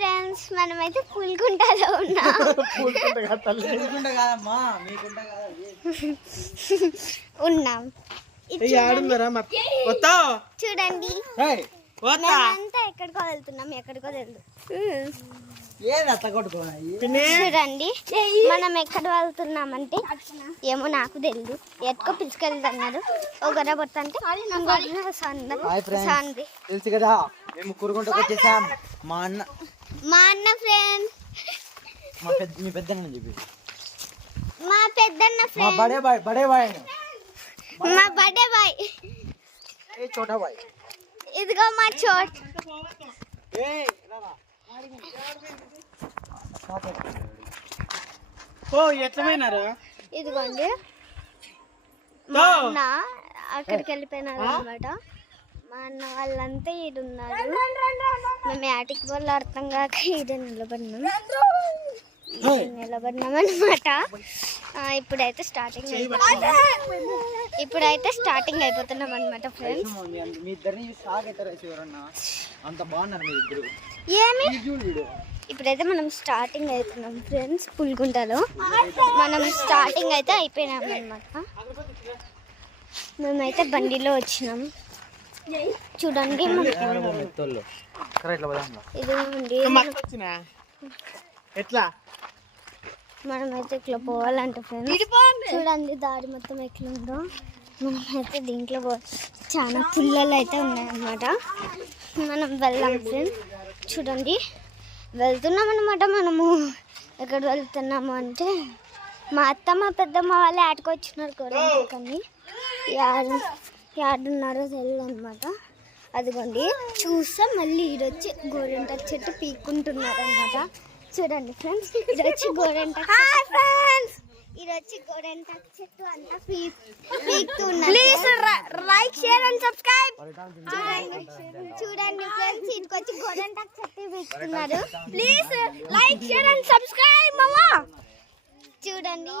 Friends, మనమైతే పుల్కుంటలో ఉన్నాం. ఉన్నాం చూడండి. మేమంతా ఎక్కడికో వెళ్తున్నాం, ఎక్కడికో తెలుసు. చూడండి మనం ఎక్కడ వెళ్తున్నామంటే ఏమో నాకు తెలియదు. ఎట్టుకో పిలుచుకెళ్తున్నారు. ఒక గొడవ అంటే తెలుసు కదా, మేము కూరగుంటకు వచ్చేసాం. మా అన్న ఫ్రెండ్, మీ పెద్దన్న చెప్పి మా పెద్దన్న ఫ్రెండ్, బడే బాయ్ మా బడే బాయ్, చోటా బాయ్. ఇదిగో మా చోట్. ఇదిగోండి మా అన్న అక్కడికి వెళ్ళిపోయినారు అనమాట. మా అన్న వాళ్ళంతా ఈడున్నారు. మేము ఆటికి వాళ్ళు అర్థం కాక ఈడ నిలబడినాం అనమాట. ఇప్పుడైతే స్టార్టింగ్ అయిపోతున్నాం అనమాట ఫ్రెండ్స్. ఏమి ఇప్పుడైతే మనం స్టార్టింగ్ అవుతున్నాం ఫ్రెండ్స్. పుల్గుంటలో మనం స్టార్టింగ్ అయితే అయిపోయినాం అనమాట. మేమైతే బండిలో వచ్చినాం. చూడండి మనమైతే ఇట్లా పోవాలంటే ఫ్రెండ్స్. చూడండి దారి మొత్తం ఎట్లుందో. మనమైతే దీంట్లో చాలా పుల్లలు అయితే ఉన్నాయన్నమాట. మనం వెళ్దాం ఫ్రెండ్స్. చూడండి వెళ్తున్నాం అనమాట. మనము ఎక్కడ వెళ్తున్నాము అంటే మా అత్తమ్మ పెద్దమ్మ వాళ్ళే ఆటకొచ్చినారు గోరెంటాకు. కానీ యాడున్నారో తెలియదు అనమాట. అదిగోండి చూస్తే మళ్ళీ ఈడొచ్చి గోరెంటాకు చెట్టు పీక్కుంటున్నారు అనమాట. చూడండి ఫ్రెండ్స్, ఈడొచ్చి గోరెంటాకు చెట్టు అంతా పీకుతున్నారు. Like share and subscribe. చూడండి ఫ్రెండ్స్, ఇటుకొచ్చి గోరెంటాకు చెట్టు పీకుతున్నారు. Please like share and subscribe మామా. చూడండి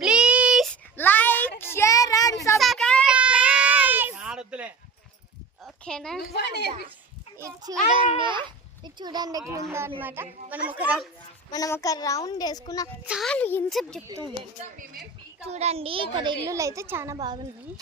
please like share and subscribe. ఓకేనా? ఇది చూడండి ఎట్లా ఉందో అనమాట. మనం ఒక రౌండ్ వేసుకున్న చాలు. ఇన్సెప్ట్ చెప్తుంది. చూడండి ఇక్కడ ఇల్లులు అయితే చాలా బాగున్నాయి.